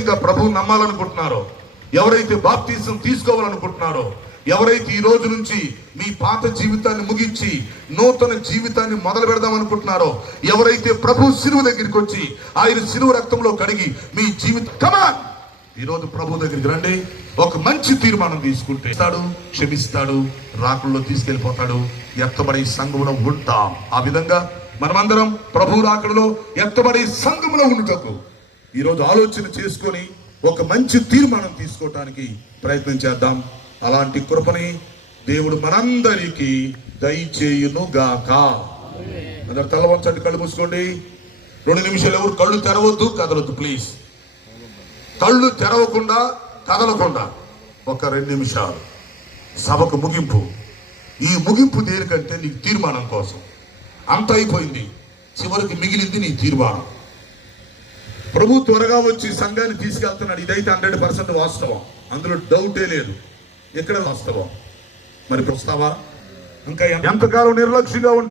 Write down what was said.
ఇంకా ప్రభువు నమ్మాలనుకుంటున్నారో, ఎవరైతే బాప్తిసం తీసుకోవాలనుకుంటున్నారో, ఎవరైతే ఈ రోజు నుంచి మీ పాత జీవితాన్ని ముగించి నూతన జీవితాన్ని మొదలు పెడదాం అనుకుంటున్నారో, ఎవరైతే ప్రభు శిలువ దగ్గరికి వచ్చి ఆయన శిలువ రక్తంలో కడిగి మీ జీవితం కమాన్ ఈ రోజు ప్రభు దగ్గరికి రండి. ఒక మంచి తీర్మానం తీసుకుంటే క్షమిస్తాడు, రాకుల్లో తీసుకెళ్లిపోతాడు. ఎత్తబడి సంఘంలో ఉంటాం. ఆ విధంగా మనమందరం ప్రభు రాకడలో ఎత్తబడి సంఘంలో ఉండుటకు ఈరోజు ఆలోచన చేసుకొని ఒక మంచి తీర్మానం తీసుకోవటానికి ప్రయత్నం చేద్దాం. అలాంటి కృపని దేవుడు మనందరికీ దయచేయును గాక. అందరు తల వంచండి, కళ్ళు మూసుకోండి. 2 నిమిషాలు ఎవరు కళ్ళు తెరవద్దు, కదలొద్దు ప్లీజ్. కళ్ళు తెరవకుండా కదలకుండా ఒక 2 నిమిషాలు సభకు ముగింపు. ఈ ముగింపు దేనికంటే నీకు తీర్మానం కోసం. అంత అయిపోయింది, చివరికి మిగిలింది నీ తీర్మానం. ప్రభు త్వరగా వచ్చి సంఘాన్ని తీసుకెళ్తున్నాడు. ఇదైతే 100% వాస్తవం, అందులో డౌటే లేదు. ఇక్కడ వాస్తవం. మరి వస్తావా? ఇంకా ఎంతకాలం నిర్లక్ష్యంగా